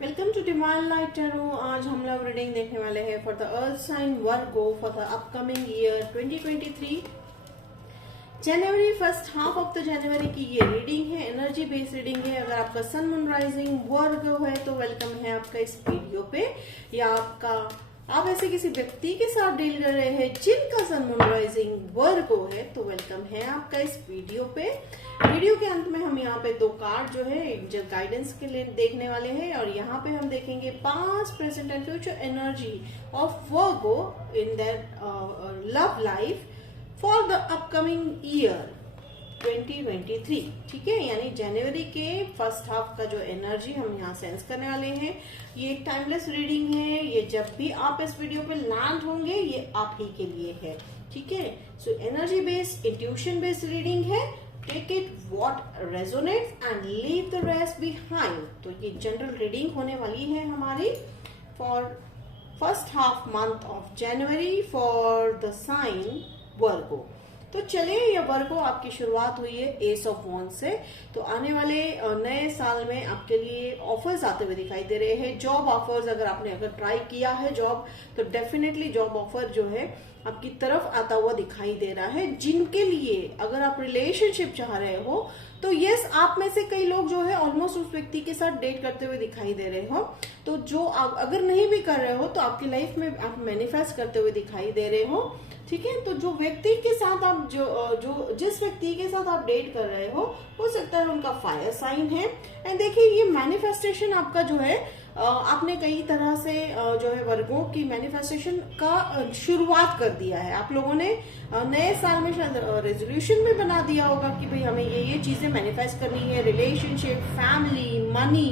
Welcome to divine light tarot. आज हम लोग रीडिंग देखने वाले हैं for the earth sign Virgo for the upcoming year 2023 January. First half of the January की ये रीडिंग है, एनर्जी बेस्ड रीडिंग है। अगर आपका सन मून राइजिंग वर्गो है तो वेलकम है आपका इस वीडियो पे, या आप ऐसे किसी व्यक्ति के साथ डील कर रहे हैं जिनका सन मून राइजिंग वर्गो है तो वेलकम है आपका इस वीडियो पे। वीडियो के अंत में हम यहाँ पे दो कार्ड जो है जो गाइडेंस के लिए देखने वाले हैं, और यहाँ पे हम देखेंगे past present and future energy of Virgo in their love life for the upcoming year 2023। ठीक है, यानी जनवरी के फर्स्ट हाफ का जो एनर्जी हम यहाँ सेंस करने वाले हैं। ये टाइमलेस रीडिंग है, ये जब भी आप इस वीडियो पे लैंड होंगे ये आप ही के लिए है। ठीक है, so energy based intuition based reading है। Take it what resonates and leave the rest behind. तो ये जनरल रीडिंग होने वाली है हमारी for first half month of January for the sign Virgo. तो चलिए, ये वर्गो आपकी शुरुआत हुई है एस ऑफ वॉन्ड से। तो आने वाले नए साल में आपके लिए ऑफर्स आते हुए दिखाई दे रहे हैं। जॉब ऑफर्स, अगर ट्राई किया है जॉब तो डेफिनेटली जॉब ऑफर जो है आपकी तरफ आता हुआ दिखाई दे रहा है। जिनके लिए अगर आप रिलेशनशिप चाह रहे हो तो यस, आप में से कई लोग जो है ऑलमोस्ट उस व्यक्ति के साथ डेट करते हुए दिखाई दे रहे हो। तो जो आप अगर नहीं भी कर रहे हो तो आपकी लाइफ में आप मैनिफेस्ट करते हुए दिखाई दे रहे हो। ठीक है, तो जो व्यक्ति के साथ आप जिस व्यक्ति के साथ आप डेट कर रहे हो सकता है उनका फायर साइन है। एंड देखिए, ये मैनिफेस्टेशन आपका जो है आपने कई तरह से जो है वर्गों की मैनिफेस्टेशन का शुरुआत कर दिया है। आप लोगों ने नए साल में शायद रेजोल्यूशन भी बना दिया होगा कि भाई हमें ये चीजें मैनिफेस्ट करनी है, रिलेशनशिप, फैमिली, मनी।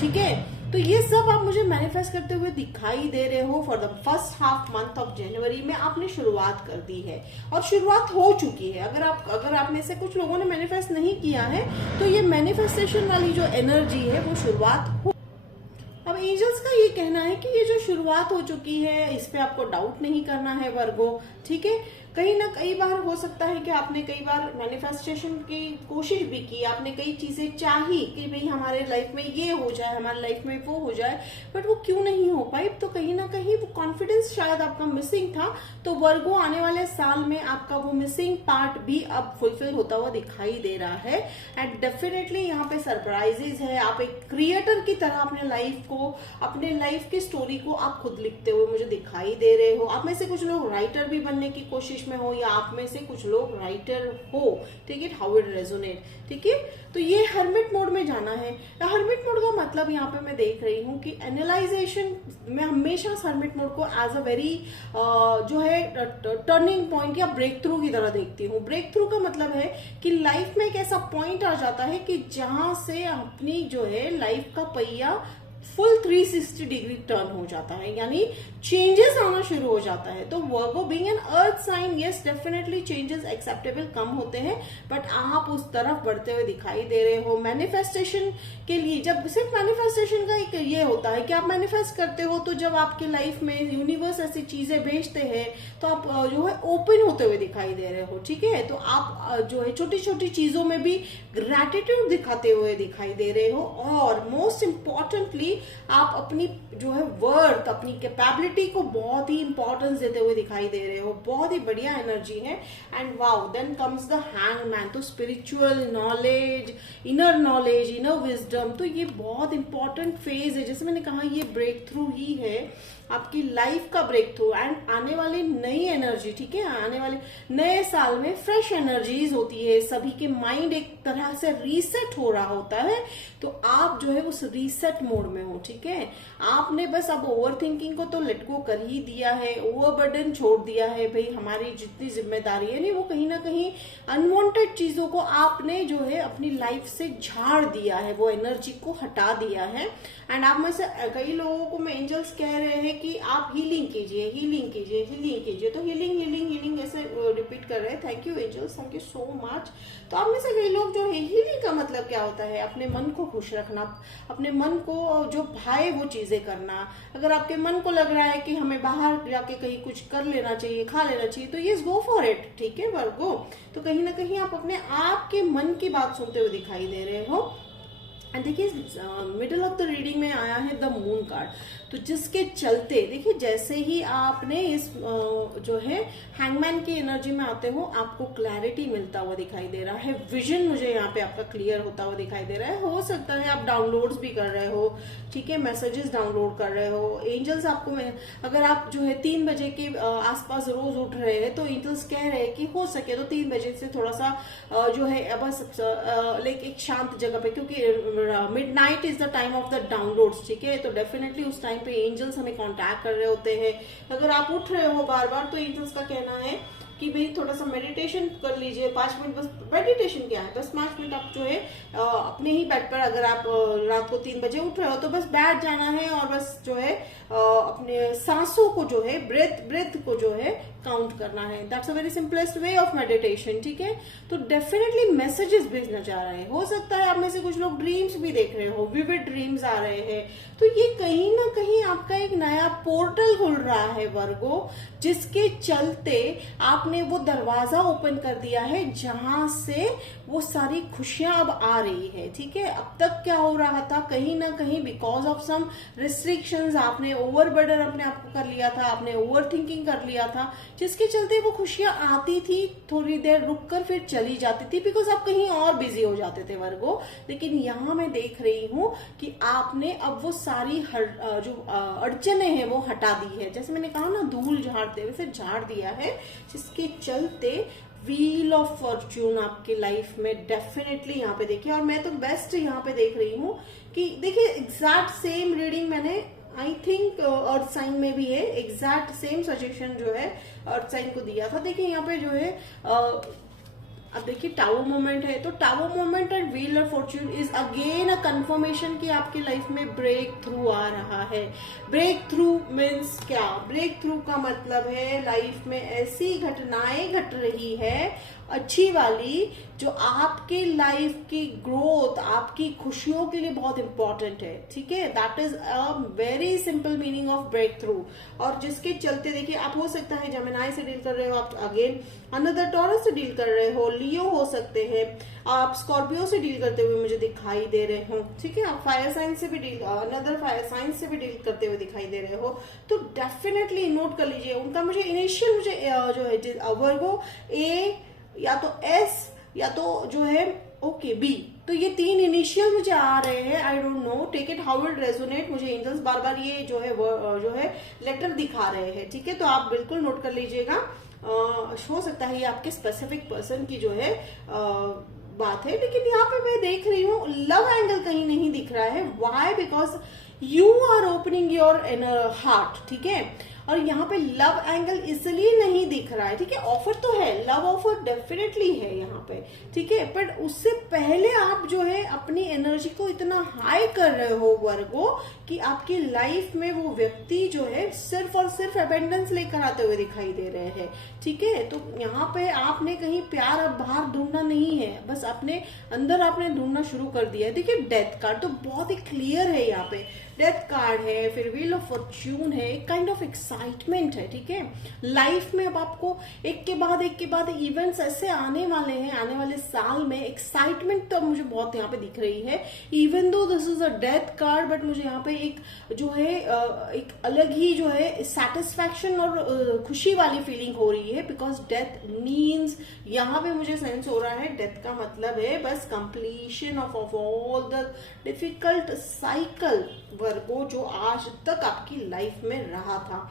ठीक है, तो ये सब आप मुझे मैनिफेस्ट करते हुए दिखाई दे रहे हो। For the first half month of जनवरी में आपने शुरुआत कर दी है और शुरुआत हो चुकी है। अगर आप में से कुछ लोगों ने मैनिफेस्ट नहीं किया है तो ये मैनिफेस्टेशन वाली जो एनर्जी है वो शुरुआत हो। अब एंजल्स का ये कहना है कि ये जो शुरुआत हो चुकी है इस पे आपको डाउट नहीं करना है वर्गो। ठीक है, कहीं ना कई बार हो सकता है कि आपने कई बार मैनिफेस्टेशन की कोशिश भी की, आपने कई चीजें चाही कि भाई हमारे लाइफ में ये हो जाए, हमारे लाइफ में वो हो जाए, बट वो क्यों नहीं हो पाई। तो कहीं ना कहीं वो कॉन्फिडेंस शायद आपका मिसिंग था। तो वर्गो आने वाले साल में आपका वो मिसिंग पार्ट भी अब फुलफिल होता हुआ दिखाई दे रहा है। एंड डेफिनेटली यहाँ पे सरप्राइजेज है। आप एक क्रिएटर की तरह अपने लाइफ की स्टोरी को आप खुद लिखते हुए मुझे दिखाई दे रहे हो। आप में से कुछ लोग राइटर भी बनने की कोशिश में हो, या आप में से कुछ लोग राइटर हो। ठीक है, हाउ इट रेजोनेट। ठीक है, तो ये हर्मिट मोड में जाना है। हर्मिट मोड का मतलब यहाँ पे मैं देख रही हूँ कि एनालाइजेशन में हमेशा हर्मिट मोड को एज अ वेरी जो है टर्निंग पॉइंट या ब्रेक थ्रू की तरह देखती हूँ। ब्रेक थ्रू का मतलब है कि लाइफ में एक ऐसा पॉइंट आ जाता है कि जहां से अपनी जो है लाइफ का पहिया फुल 360 डिग्री टर्न हो जाता है, यानी चेंजेस आना शुरू हो जाता है। तो Virgo being an earth sign, yes definitely changes acceptable कम होते हैं, बट आप उस तरफ बढ़ते हुए दिखाई दे रहे हो। मैनिफेस्टेशन के लिए जब सिर्फ मैनिफेस्टेशन का एक ये होता है कि आप मैनिफेस्ट करते हो तो जब आपके लाइफ में यूनिवर्स ऐसी चीजें भेजते हैं तो आप जो है ओपन होते हुए दिखाई दे रहे हो। ठीक है, तो आप जो है छोटी छोटी चीजों में भी ग्रैटिट्यूड दिखाते हुए दिखाई दे रहे हो। और मोस्ट इंपॉर्टेंटली आप अपनी जो है वर्थ, अपनी कैपेबिलिटी को बहुत ही इंपॉर्टेंस देते हुए दिखाई दे रहे हो। बहुत ही बढ़िया एनर्जी है। And wow, then comes the hangman. तो स्पिरिचुअल नॉलेज, इनर विजडम, तो ये बहुत इंपॉर्टेंट फेज है। जैसे मैंने कहा, ये ब्रेक थ्रू ही है, आपकी लाइफ का ब्रेक थ्रू। एंड आने वाली नई एनर्जी, ठीक है, आने वाले नए साल में फ्रेश एनर्जीज होती है। सभी के माइंड एक तरह से रीसेट हो रहा होता है, तो आप जो है उस रीसेट मोड में हो। ठीक है, आपने बस अब ओवर थिंकिंग को तो लेट गो कर ही दिया है, ओवरबर्डन छोड़ दिया है। भाई हमारी जितनी जिम्मेदारी है नहीं, वो कहीं ना कहीं अनवांटेड चीजों को आपने जो है अपनी लाइफ से झाड़ दिया है, वो एनर्जी को हटा दिया है। एंड आप में से कई लोगों को मैं एंजल्स कह रहे हैं कि आप हीलिंग कीजिए, हीलिंग कीजिए, हीलिंग कीजिए। तो हीलिंग हीलिंग हीलिंग ऐसे रिपीट कर रहे हैं। Thank you angels, thank you so much. तो आप में से कई लोग जो है, हीलिंग का मतलब क्या होता है? अपने मन को खुश रखना, अपने मन को जो भाए वो चीजें करना। अगर आपके मन को लग रहा है कि हमें बाहर जाके कहीं कुछ कर लेना चाहिए, खा लेना चाहिए, तो यस गो फॉर इट। ठीक है वर्गो, तो कहीं ना कहीं आप अपने आप के मन की बात सुनते हुए दिखाई दे रहे हो। एंड देखिए मिडल ऑफ द रीडिंग में आया है द मून कार्ड, तो जिसके चलते देखिए जैसे ही आपने इस जो है हैंगमैन की एनर्जी में आते हो आपको क्लैरिटी मिलता हुआ दिखाई दे रहा है, विजन मुझे यहाँ पे आपका क्लियर होता हुआ दिखाई दे रहा है। हो सकता है आप डाउनलोड्स भी कर रहे हो, ठीक है, मैसेजेस डाउनलोड कर रहे हो। एंजल्स आपको, अगर आप जो है 3 बजे के आसपास रोज उठ रहे हैं तो एंजल्स कह रहे हैं कि हो सके तो 3 बजे से थोड़ा सा जो है बस लाइक एक शांत जगह पे, क्योंकि midnight is the time of the downloads, ठीक है, तो डेफिनेटली उस टाइम पे एंजल्स हमें कांटेक्ट कर रहे होते हैं। अगर आप उठ रहे हो बार बार तो एंजल्स का कहना है कि भाई थोड़ा सा मेडिटेशन कर लीजिए, 5 मिनट, बस मेडिटेशन क्या है, बस 5 मिनट आप जो है अपने ही बेड पर, अगर आप रात को 3 बजे उठ रहे हो तो बस बैठ जाना है और बस जो है अपने सांसों को जो है ब्रेथ को जो है काउंट करना है। That's a very simplest way of meditation, ठीक है। तो डेफिनेटली मैसेजेस भेजना चाह रहे हैं। हो सकता है आप में से कुछ लोग ड्रीम्स भी देख रहे हो, विविड ड्रीम्स आ रहे हैं, तो ये कहीं ना कहीं आपका एक नया पोर्टल खुल रहा है वर्गो, जिसके चलते आपने वो दरवाजा ओपन कर दिया है जहां से वो सारी खुशियां अब आ रही है, ठीक है। अब तक क्या हो रहा था, कहीं ना कहीं बिकॉज ऑफ सम रिस्ट्रिक्शंस आपने ओवरबर्डन अपने आप को कर लिया था, आपने ओवर थिंकिंग कर लिया था, जिसके चलते वो खुशियां आती थी, थोड़ी देर रुककर फिर चली जाती थी, बिकॉज आप कहीं और बिजी हो जाते थे वर्गो। लेकिन यहाँ मैं देख रही हूं कि आपने अब वो सारी जो अड़चने हैं वो हटा दी है, जैसे मैंने कहा ना धूल झाड़ते वैसे झाड़ दिया है, जिसके चलते व्हील ऑफ फॉर्च्यून आपके लाइफ में डेफिनेटली यहाँ पे देखिए। और मैं तो बेस्ट यहाँ पे देख रही हूँ कि देखिए एग्जैक्ट सेम रीडिंग मैंने आई थिंक अर्थ साइन में भी है, एग्जैक्ट सेम सजेशन जो है अर्थ साइन को दिया था। देखिए यहाँ पे जो है अब देखिए टावर मोमेंट है, तो tower moment and wheel of Fortune is again a confirmation कि आपकी लाइफ में ब्रेक थ्रू आ रहा है। ब्रेक थ्रू मीन्स क्या, ब्रेक थ्रू का मतलब है लाइफ में ऐसी घटनाएं घट रही है अच्छी वाली जो आपके लाइफ की ग्रोथ, आपकी खुशियों के लिए बहुत इंपॉर्टेंट है, ठीक है। That is a very simple meaning of breakthrough. और जिसके चलते देखिए आप हो सकता है जेमिनी से डील कर रहे हो, आप अगेन अनदर टॉरस से डील कर रहे हो, लियो हो सकते हैं, आप स्कॉर्पियो से डील करते हुए मुझे दिखाई दे रहे हो, ठीक है। आप फायर साइन से भी डील, अनदर फायर साइन से भी डील करते हुए दिखाई दे रहे हो, तो डेफिनेटली नोट कर लीजिए उनका मुझे इनिशियल मुझे जो है वर्गो ए या तो एस या तो जो है ओके बी, तो ये 3 इनिशियल मुझे आ रहे हैं। I don't know, take it how it resonate, मुझे एंजल्स बार बार ये जो है लेटर दिखा रहे हैं, ठीक है। तो आप बिल्कुल नोट कर लीजिएगा। हो सकता है ये आपके स्पेसिफिक पर्सन की जो है बात है, लेकिन यहाँ पे मैं देख रही हूँ लव एंगल कहीं नहीं दिख रहा है। Why? Because you are opening your inner heart, ठीक है। और यहाँ पे लव एंगल इसलिए नहीं दिख रहा है, ठीक है। ऑफर तो है, लव ऑफर डेफिनेटली है यहाँ पे, ठीक है, बट उससे पहले आप जो है अपनी एनर्जी को इतना हाई कर रहे हो वर्गो कि आपकी लाइफ में वो व्यक्ति जो है सिर्फ और सिर्फ अबेंडेंस लेकर आते हुए दिखाई दे रहे हैं, ठीक है। तो यहाँ पे आपने कहीं प्यार अब बाहर ढूंढना नहीं है, बस अपने अंदर आपने ढूंढना शुरू कर दिया है। देखिए डेथ कार्ड तो बहुत ही क्लियर है, यहाँ पे डेथ कार्ड है, फिर व्हील ऑफ फॉर्च्यून है, एक काइंड ऑफ एक्साइटमेंट है, ठीक है। लाइफ में अब आपको एक के बाद इवेंट्स ऐसे आने वाले हैं, आने वाले साल में एक्साइटमेंट तो मुझे बहुत यहाँ पे दिख रही है। Even though this is a death card, but मुझे यहाँ पे एक जो है एक अलग ही जो है सेटिस्फैक्शन और खुशी वाली फीलिंग हो रही है, बिकॉज डेथ मीन्स यहाँ पे मुझे सेंस हो रहा है डेथ का मतलब है बस completion of all the difficult cycle Virgo जो आज तक आपकी लाइफ में रहा था।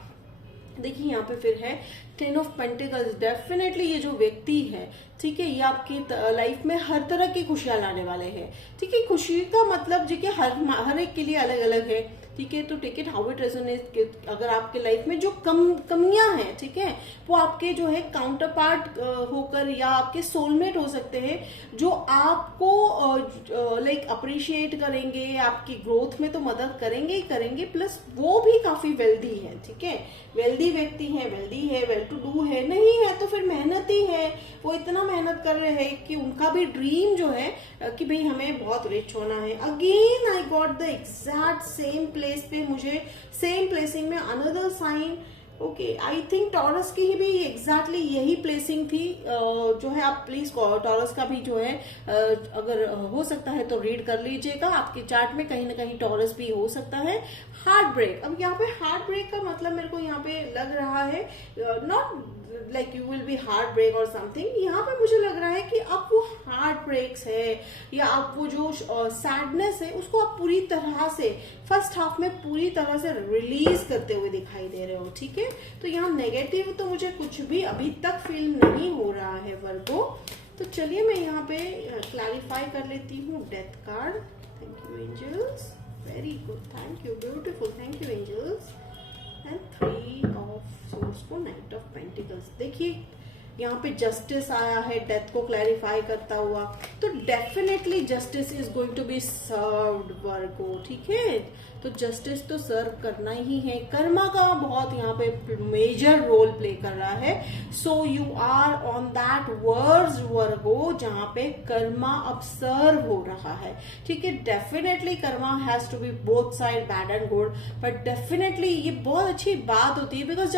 देखिए यहाँ पे फिर है 10 ऑफ पेंटिकल्स। डेफिनेटली ये जो व्यक्ति है, ठीक है, ये आपकी लाइफ में हर तरह की खुशियां लाने वाले हैं, ठीक है। खुशी का मतलब जी कि हर एक के लिए अलग अलग है, ठीक है। तो take it how it resonate. अगर आपके लाइफ में जो कमियां हैं, ठीक है, वो आपके जो है काउंटर पार्ट होकर या आपके सोलमेट हो सकते हैं, जो आपको लाइक अप्रिशिएट करेंगे, आपकी ग्रोथ में तो मदद करेंगे ही करेंगे, प्लस वो भी काफी वेल्दी है, ठीक है। वेल्दी व्यक्ति है, वेल्दी है, वेल टू डू है, नहीं है तो फिर मेहनती है, वो इतना मेहनत कर रहे हैं कि उनका भी ड्रीम जो है कि भाई हमें बहुत रिच होना है। Again I got the exact same place पे, मुझे सेम प्लेसिंग में another sign okay, I think Taurus की ही भी एग्जैक्टली यही प्लेसिंग थी। जो है आप प्लीज टॉरस का भी जो है अगर हो सकता है तो रीड कर लीजिएगा। आपके चार्ट में कहीं ना कहीं टॉरस भी हो सकता है। हार्ट ब्रेक, अब यहाँ पे हार्ट ब्रेक का मतलब मेरे को यहाँ पे लग रहा है not like you will be heartbreak और समथिंग। यहाँ पे मुझे लग रहा है कि अब वो हार्ट ब्रेक्स है या आप वो जो सैडनेस है उसको आप पूरी तरह से फर्स्ट हाफ में पूरी तरह से रिलीज करते हुए दिखाई दे रहे हो। ठीक है, तो यहाँ नेगेटिव तो मुझे कुछ भी अभी तक फील नहीं हो रहा है वर्गो। तो चलिए मैं यहाँ पे क्लैरिफाई कर लेती हूँ death card. Thank you angels, very good, thank you, beautiful, thank you angels. And 3 of swords को नाइट ऑफ पेंटिकल्स। देखिए यहाँ पे जस्टिस आया है डेथ को क्लैरिफाई करता हुआ, तो definitely justice is going to be served Virgo. ठीक है, तो जस्टिस तो सर्व करना ही है। कर्मा का बहुत यहाँ पे मेजर रोल प्ले कर रहा है। So you are on that words Virgo जहां पे कर्मा अब सर्व हो रहा है। ठीक है, definitely karma has to be both side bad and good, but definitely ये बहुत अच्छी बात होती है बिकॉज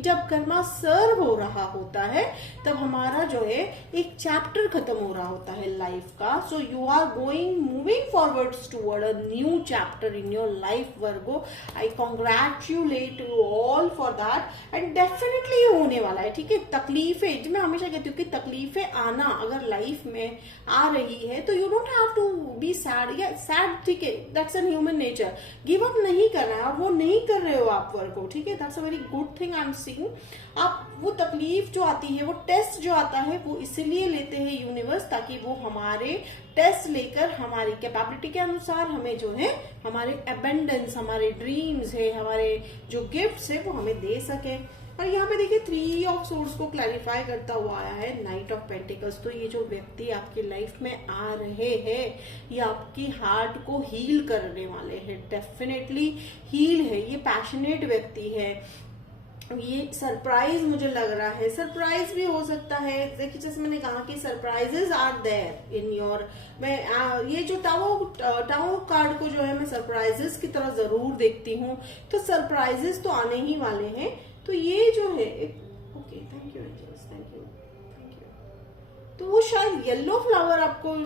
जब कर्मा सर्व हो रहा होता है तब हमारा जो है एक चैप्टर खत्म हो रहा होता है लाइफ का। So you are moving forwards toward a new chapter in your life Virgo. I congratulate you all for that and definitely ये होने वाला है। ठीक है, तकलीफें, जो मैं हमेशा कहती हूँ कि तकलीफें आना अगर लाइफ में आ रही है तो you don't have to be sad या सैड। ठीक है, that's an human nature. Give up नहीं करना है और वो नहीं कर रहे हो आप वर्गो। ठीक है, that's a very good thing I am seeing. आप वो तकलीफ जो आती है, वो टेस्ट जो आता है, वो इसलिए लेते हैं यूनिवर्स ताकि वो हमारे टेस्ट लेकर हमारी कैपेबिलिटी के अनुसार हमें जो है हमारे अबेंडेंस, हमारे ड्रीम्स है, हमारे जो गिफ्ट्स है वो हमें दे सके। और यहाँ पे देखिए 3 ऑफ सोर्स को क्लैरिफाई करता हुआ आया है नाइट ऑफ पेंटिकल्स। तो ये जो व्यक्ति आपकी लाइफ में आ रहे हैं ये आपकी हार्ट को हील करने वाले हैं। डेफिनेटली हील है, ये पैशनेट व्यक्ति है। ये सरप्राइज मुझे लग रहा है, सरप्राइज भी हो सकता है। देखिए जैसे मैंने कहा कि surprises are there in your, मैं ये जो टावर कार्ड को जो है मैं सरप्राइजेस की तरह जरूर देखती हूँ। तो सरप्राइजेस तो आने ही वाले हैं। तो ये जो है okay, thank you angels, thank you. तो वो शायद येलो फ्लावर आपको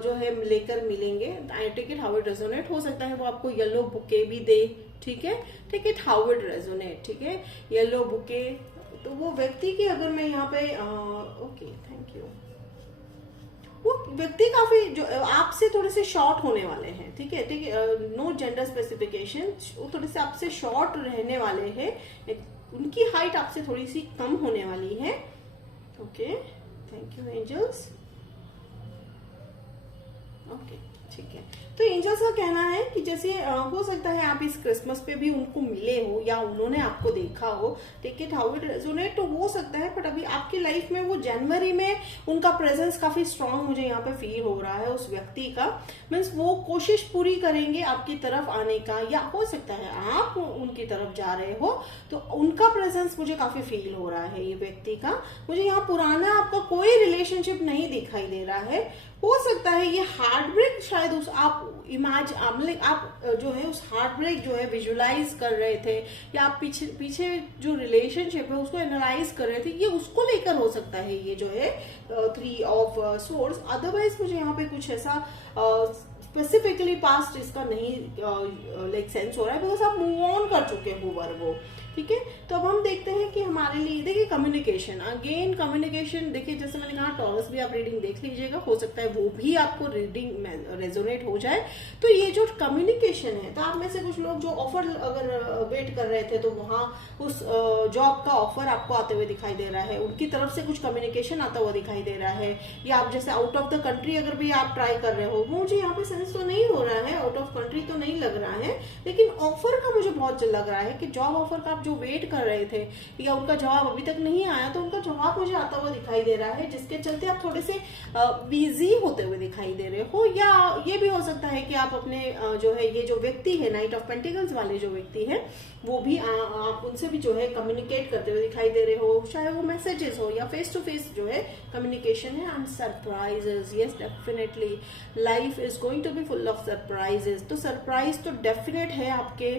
जो है लेकर मिलेंगे। I take it how it resonate. हो सकता है वो आपको येलो बुके भी दे। ठीक है, take it how it resonate. ठीक है, येलो बुके। तो वो व्यक्ति की अगर मैं यहाँ पे ओके, थैंक यू। वो व्यक्ति काफी जो आपसे थोड़े से शॉर्ट होने वाले हैं। ठीक है, ठीक है, नो जेंडर स्पेसिफिकेशन। वो थोड़े से आपसे शॉर्ट रहने वाले हैं, उनकी हाइट आपसे थोड़ी सी कम होने वाली है। Okay, thank you angels. Okay, ठीक है। तो एंजल्स का कहना है कि जैसे हो सकता है आप इस क्रिसमस पे भी उनको मिले हो या उन्होंने आपको देखा हो। Take it how it resonate. तो हो सकता है, बट अभी आपकी लाइफ में वो जनवरी में उनका प्रेजेंस काफी स्ट्रांग मुझे यहाँ पे फील हो रहा है उस व्यक्ति का। मीन्स वो कोशिश पूरी करेंगे आपकी तरफ आने का, या हो सकता है आप उनकी तरफ जा रहे हो तो उनका प्रेजेंस मुझे काफी फील हो रहा है ये व्यक्ति का। मुझे यहाँ पुराना आपका कोई रिलेशनशिप नहीं दिखाई दे रहा है। हो सकता है ये हार्ट ब्रेक शायद उस आप जो है उस हार्ट ब्रेक जो है विजुलाइज कर रहे थे, या आप पीछे जो रिलेशनशिप है उसको एनालाइज कर रहे थे, ये उसको लेकर हो सकता है ये जो है 3 ऑफ सोर्स। अदरवाइज मुझे यहाँ पे कुछ ऐसा स्पेसिफिकली पास्ट इसका नहीं लाइक सेंस हो रहा है, बिकॉज आप मूव ऑन कर चुके हो वर्गो। ठीक है, तो अब हम देखते हैं कि हमारे लिए देखिए कम्युनिकेशन, अगेन कम्युनिकेशन। देखिए जैसे मैंने कहा टॉरस भी आप रीडिंग देख लीजिएगा, हो सकता है वो भी आपको रीडिंग में रेजोनेट हो जाए। तो ये जो कम्युनिकेशन है, तो आप में से कुछ लोग जो ऑफर अगर वेट कर रहे थे तो वहां उस जॉब का ऑफर आपको आते हुए दिखाई दे रहा है, उनकी तरफ से कुछ कम्युनिकेशन आता हुआ दिखाई दे रहा है। या आप जैसे आउट ऑफ द कंट्री अगर भी आप ट्राई कर रहे हो, मुझे यहाँ पे सेंस तो नहीं हो रहा है, आउट ऑफ कंट्री तो नहीं लग रहा है, लेकिन ऑफर का मुझे बहुत लग रहा है कि जॉब ऑफर का जो वेट कर रहे थे या उनका जवाब अभी तक नहीं आया, तो उनका जवाब मुझे आता हुआ दिखाई दे रहा है, जिसके चलते आप थोड़े से बिजी होते हुए दिखाई दे रहे हो। या ये भी हो सकता है कि आप अपने जो है ये जो व्यक्ति है नाइट ऑफ पेंटिकल्स वाले जो व्यक्ति है वो भी आप उनसे भी जो है कम्युनिकेट करते हुए दिखाई दे रहे हो, चाहे वो मैसेजेस हो या फेस टू फेस जो है कम्युनिकेशन है। And surprises, yes definitely life is going to be full of surprises. Surprises, तो सरप्राइज तो डेफिनेट है आपके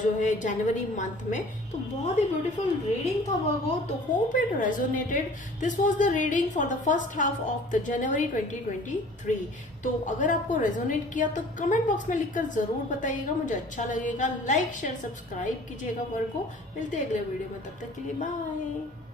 जो है जनवरी मंथ में। तो बहुत ही ब्यूटीफुल रीडिंग था वर्गो, तो hope it resonated. This was the reading for the first half of the जनवरी 2023। तो अगर आपको रेजोनेट किया तो कमेंट बॉक्स में लिखकर जरूर बताइएगा, मुझे अच्छा लगेगा। लाइक शेयर सब्सक्राइब कीजिएगा वर्गो। मिलते हैं अगले वीडियो में, तब तक के लिए बाय।